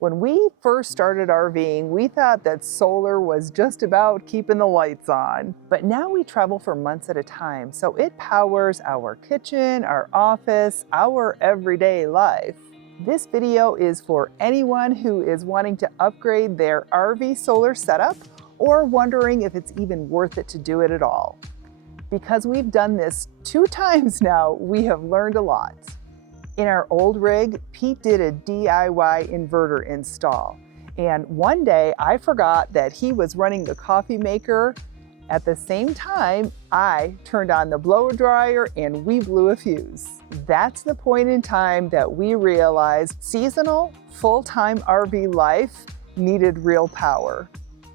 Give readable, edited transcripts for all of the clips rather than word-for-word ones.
When we first started RVing, we thought that solar was just about keeping the lights on. But now we travel for months at a time, so it powers our kitchen, our office, our everyday life. This video is for anyone who is wanting to upgrade their RV solar setup or wondering if it's even worth it to do it at all. Because we've done this 2 times now, we have learned a lot. In our old rig, Pete did a DIY inverter install. And one day I forgot that he was running the coffee maker. At the same time, I turned on the blower dryer and we blew a fuse. That's the point in time that we realized seasonal, full-time RV life needed real power.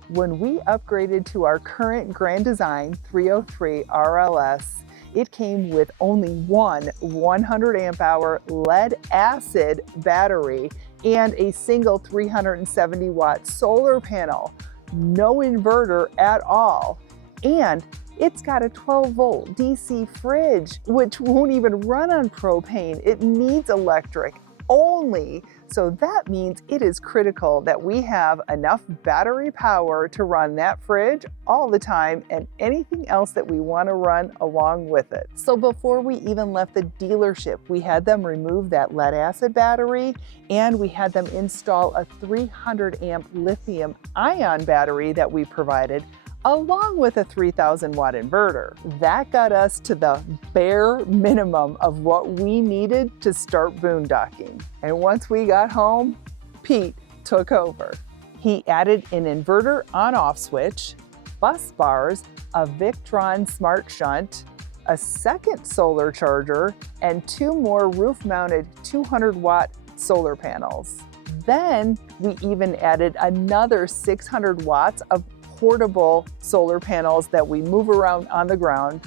When we upgraded to our current Grand Design 303 RLS, it came with only one 100 amp hour lead acid battery and a single 370 watt solar panel. No inverter at all. And it's got a 12 volt DC fridge, which won't even run on propane. It needs electric only. So that means it is critical that we have enough battery power to run that fridge all the time and anything else that we want to run along with it. So before we even left the dealership, we had them remove that lead acid battery and we had them install a 300 amp lithium ion battery that we provided, along with a 3000 watt inverter. That got us to the bare minimum of what we needed to start boondocking. And once we got home, Pete took over. He added an inverter on-off switch, bus bars, a Victron smart shunt, a second solar charger, and 2 more roof-mounted 200 watt solar panels. Then we even added another 600 watts of portable solar panels that we move around on the ground.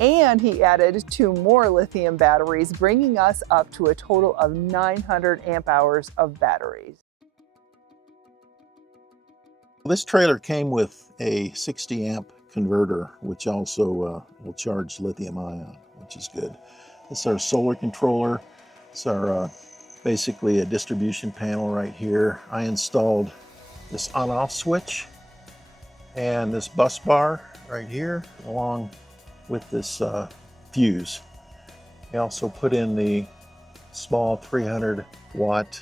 And he added 2 more lithium batteries, bringing us up to a total of 900 amp hours of batteries. This trailer came with a 60 amp converter, which also will charge lithium ion, which is good. This is our solar controller. It's our basically a distribution panel right here. I installed this on-off switch and this bus bar right here, along with this fuse. I also put in the small 300 watt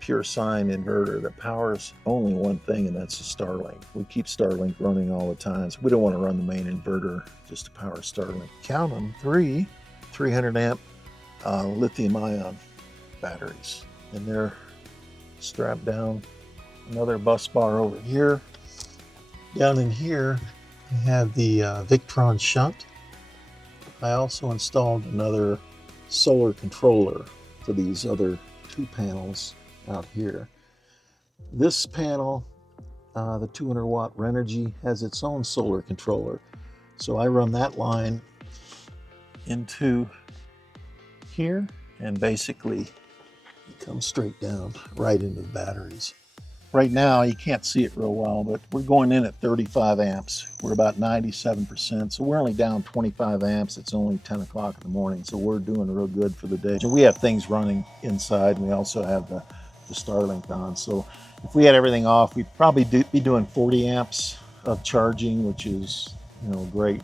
pure sine inverter that powers only one thing, and that's the Starlink. We keep Starlink running all the time, so we don't want to run the main inverter just to power Starlink. Count them, 3 300 amp lithium ion batteries, and they're strapped down. Another bus bar over here. Down in here, I have the Victron shunt. I also installed another solar controller for these other 2 panels out here. This panel, the 200 watt Renogy, has its own solar controller. So I run that line into here, and basically it comes straight down right into the batteries. Right now, you can't see it real well, but we're going in at 35 amps. We're about 97%, so we're only down 25 amps. It's only 10 o'clock in the morning, so we're doing real good for the day. So we have things running inside, and we also have the Starlink on. So if we had everything off, we'd probably be doing 40 amps of charging, which is, great.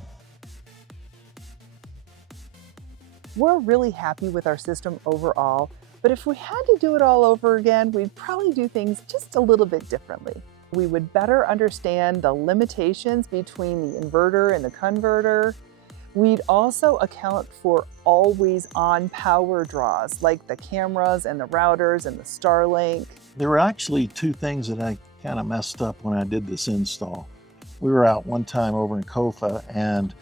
We're really happy with our system overall. But if we had to do it all over again, we'd probably do things just a little bit differently. We would better understand the limitations between the inverter and the converter. We'd also account for always on power draws, like the cameras and the routers and the Starlink. There were actually 2 things that I kind of messed up when I did this install. We were out one time over in Kofa, and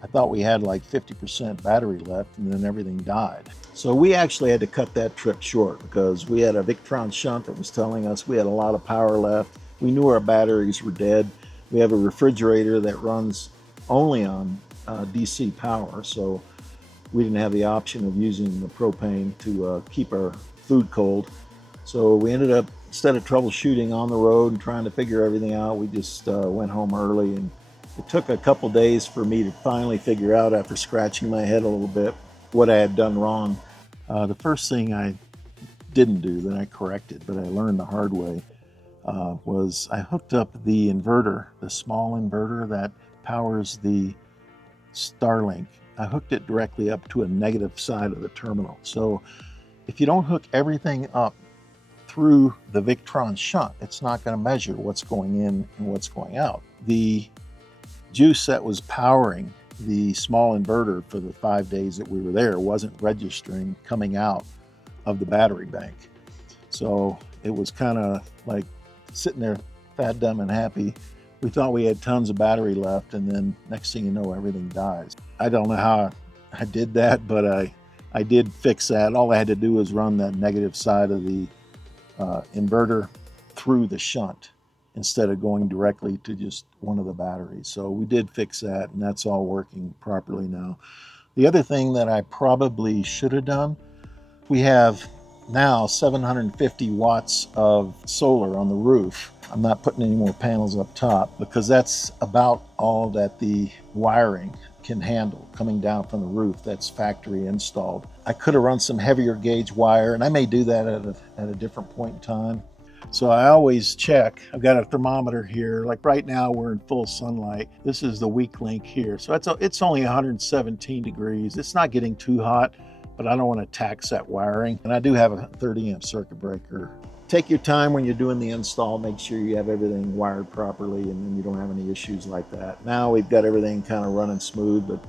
I thought we had like 50% battery left, and then everything died. So we actually had to cut that trip short because we had a Victron shunt that was telling us we had a lot of power left. We knew our batteries were dead. We have a refrigerator that runs only on DC power, so we didn't have the option of using the propane to keep our food cold. So we ended up, instead of troubleshooting on the road and trying to figure everything out, we just went home early, and it took a couple days for me to finally figure out, after scratching my head a little bit, what I had done wrong. The first thing I didn't do that I corrected, but I learned the hard way, was I hooked up the inverter, the small inverter that powers the Starlink. I hooked it directly up to a negative side of the terminal. So if you don't hook everything up through the Victron shunt, it's not going to measure what's going in and what's going out. The juice that was powering the small inverter for the 5 days that we were there wasn't registering coming out of the battery bank. So it was kind of like sitting there fat, dumb, and happy. We thought we had tons of battery left, and then next thing you know, everything dies. I don't know how I did that, but I did fix that. All I had to do was run that negative side of the inverter through the shunt instead of going directly to just one of the batteries. So we did fix that, and that's all working properly now. The other thing that I probably should have done, we have now 750 watts of solar on the roof. I'm not putting any more panels up top because that's about all that the wiring can handle coming down from the roof. That's factory installed. I could have run some heavier gauge wire, and I may do that at a different point in time. So I always check. I've got a thermometer here. Like right now we're in full sunlight. This is the weak link here. So it's only 117 degrees. It's not getting too hot, but I don't want to tax that wiring. And I do have a 30 amp circuit breaker. Take your time when you're doing the install. Make sure you have everything wired properly, and then you don't have any issues like that. Now we've got everything kind of running smooth, but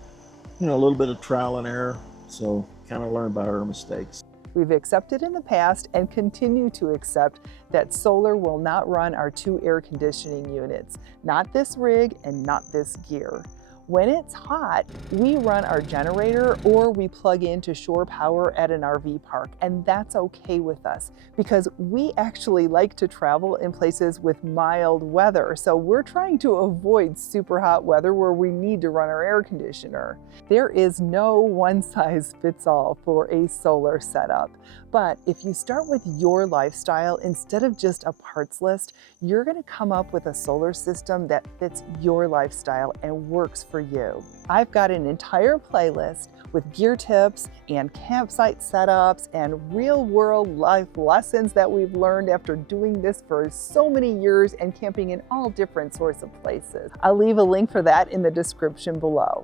you know, a little bit of trial and error. So kind of learn by our mistakes. We've accepted in the past and continue to accept that solar will not run our 2 air conditioning units, not this rig and not this gear. When it's hot, we run our generator or we plug into shore power at an RV park, and that's okay with us because we actually like to travel in places with mild weather. So we're trying to avoid super hot weather where we need to run our air conditioner. There is no one size fits all for a solar setup. But if you start with your lifestyle instead of just a parts list, you're going to come up with a solar system that fits your lifestyle and works for you. I've got an entire playlist with gear tips and campsite setups and real-world life lessons that we've learned after doing this for so many years and camping in all different sorts of places. I'll leave a link for that in the description below.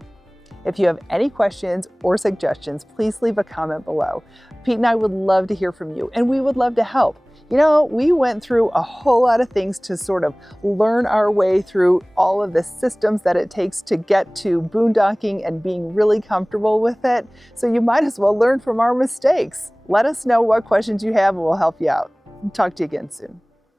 If you have any questions or suggestions, please leave a comment below. Pete and I would love to hear from you, and we would love to help. You know, we went through a whole lot of things to sort of learn our way through all of the systems that it takes to get to boondocking and being really comfortable with it. So you might as well learn from our mistakes. Let us know what questions you have and we'll help you out. Talk to you again soon.